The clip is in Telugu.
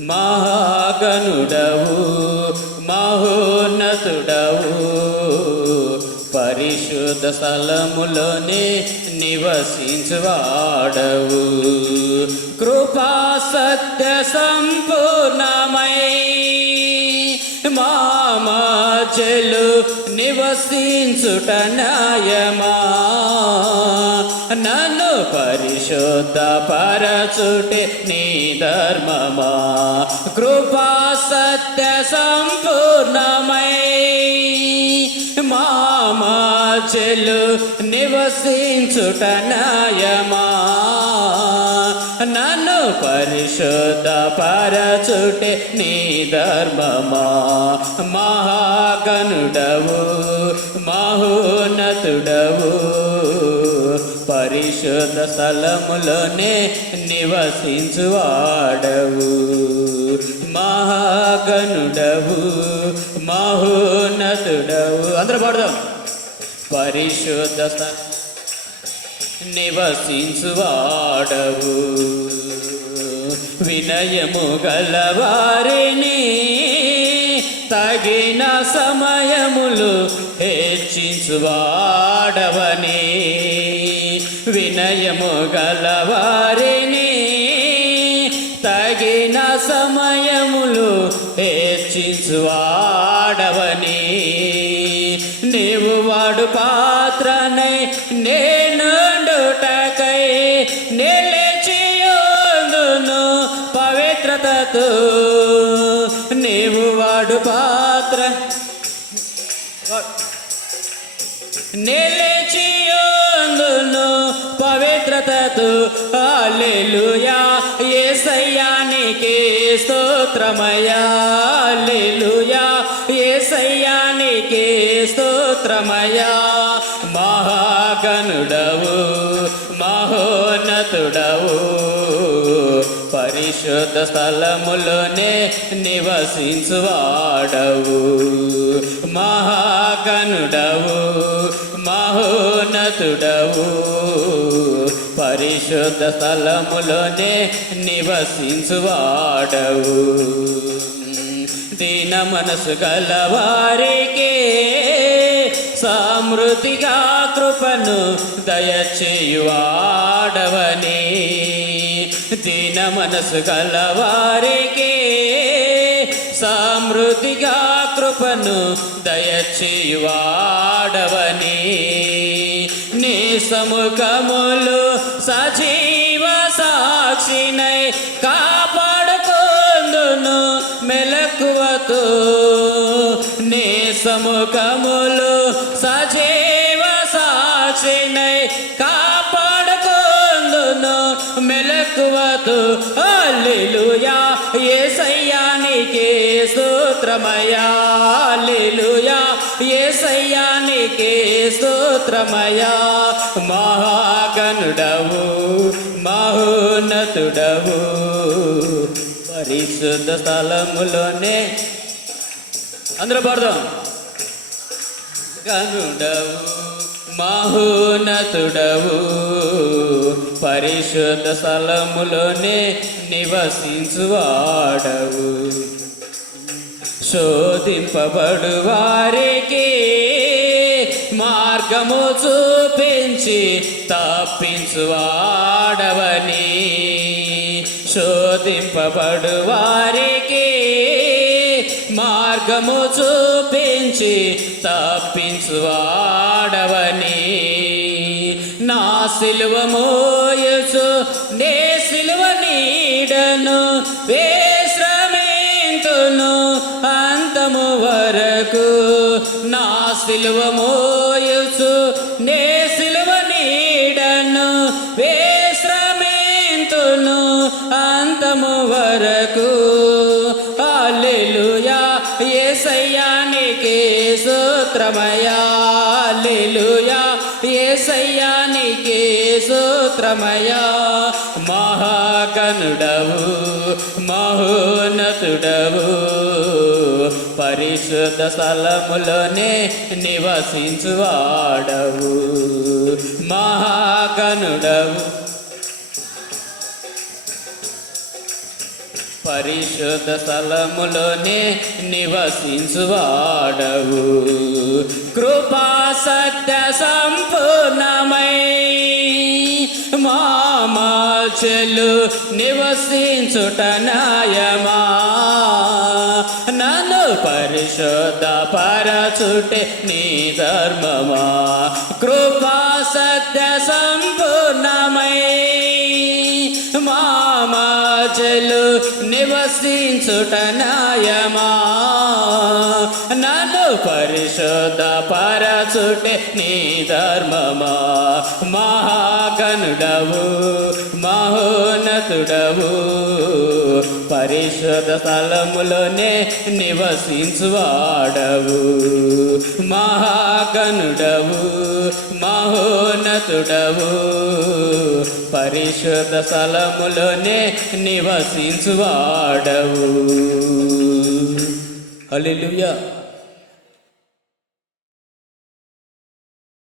మహాగణుడవు మహోన్నతుడవు పరిశుద్ధ స్థలములోనే నివసించువాడవు. కృపా సత్య సంపూర్ణమై మా మధ్యలో నివసించుట న్యాయమా? నన్ను పరిశుద్ధ పరచుటే నీ ధర్మమా? కృపా సత్య సంపూర్ణమై మా మధ్యలో నివసించుట న్యాయమా? నన్ను పరిశుద్ధ పరచుటే నీ ధర్మమా? మహాగణుడవు మహోన్నతుడవు పరిశుద్ధ స్థలములోనే నివసించువాడవు. మహాగణుడవు మహోన్నతుడవు. అందరూ పాడదాం. పరిశుద్ధ నివసించువాడవు. వినయము గలవారిని తగిన సమయములు హెచ్చించువాడవని. వినయము గలవారిని తగిన సమయములు హెచ్చించువాడవని. నీవు వాడు పాత్రనై నేనుండుటకై నిలిచియుందును పవిత్రతతో. నీవు వాడు పాత్ర నిలిచియుందును పవిత్రతతో. హల్లెలూయా యేసయ్యా నీకే స్తోత్రమయ్యా. హల్లెలూయా యేసయ్యా నీకే స్తోత్రమయ్యా. మహాగణుడవు మహోన్నతుడవు పరిశుద్ధ స్థలములోనే నివసించువాడవు. మహాగణుడవు మహోన్నతుడవు పరిశుద్ధ స్థలములోనే నివసించువాడవు. దీన మనసు గలవారికే సమృద్ధిగా కృపను దయచేయువాడవని. దీన మనసు గలవారికే సమృద్ధిగా కృపను దయచేయువాడవని. నీ సముఖములు సజీవ సాక్షినై కాపాడుకొందును మెలకువతో. నీ సముఖములు సజీవ సాక్షినై కాపాడుకొందును మెలకువతో. హల్లెలూయా యేసయ్యా నీకే స్తోత్రమయ్యా. హల్లెలూయా యేసయ్యా నీకే స్తోత్రమయ్యా. మహాగణుడవు మహోన్నతుడవు పరిశుద్ధ స్థలములోనే. అందరూ పాడదాం. గణుడవు మహోన్నతుడవు పరిశుద్ధ స్థలములోనే నివసించువాడవు. శోధింపబడు వారికి మార్గము చూపించి తప్పించువాడవని. శోధింపబడు వారికి మార్గము చూపించి తప్పించువాడవని. నా సిలువ మోయుచు నే సిలువ నీడను విశ్రమింతును అంతము వరకు. నా సిలువ మోయుచు నే సిలువ నీడను విశ్రమింతును అంతము వరకు. హల్లెలూయా యేసయ్యా నీకే స్తోత్రమయ్యా. హల్లెలూయా యేసయ్యా నీకే స్తోత్రమయ్యా. మహాగణుడవు మహోన్నతుడవు పరిశుద్ధ స్థలములోనే నివసించువాడవు. మహాగణుడవు పరిశుద్ధ స్థలములోనే నివసించువాడవు కృపా సత్య సంపూర్ణమై మామచెలు నివసించుట న్యాయమా నన్ను పరిశుద్ధ పరచుటే నీ ధర్మమా కృపా సత్య సంపూర్ణమై మామచెలు నివసించుట న్యాయమా నన్ను పరిశుద్ధ పరచుటే నీ ధర్మమా మహాగణుడవు మహోన్నతుడవు పరిశుద్ధ స్థలములోనే నివసించువాడవు మహాగణుడవు మహోన్నతుడవు పరిశుద్ధ స్థలములోనే నివసించువాడవు హల్లెలూయా.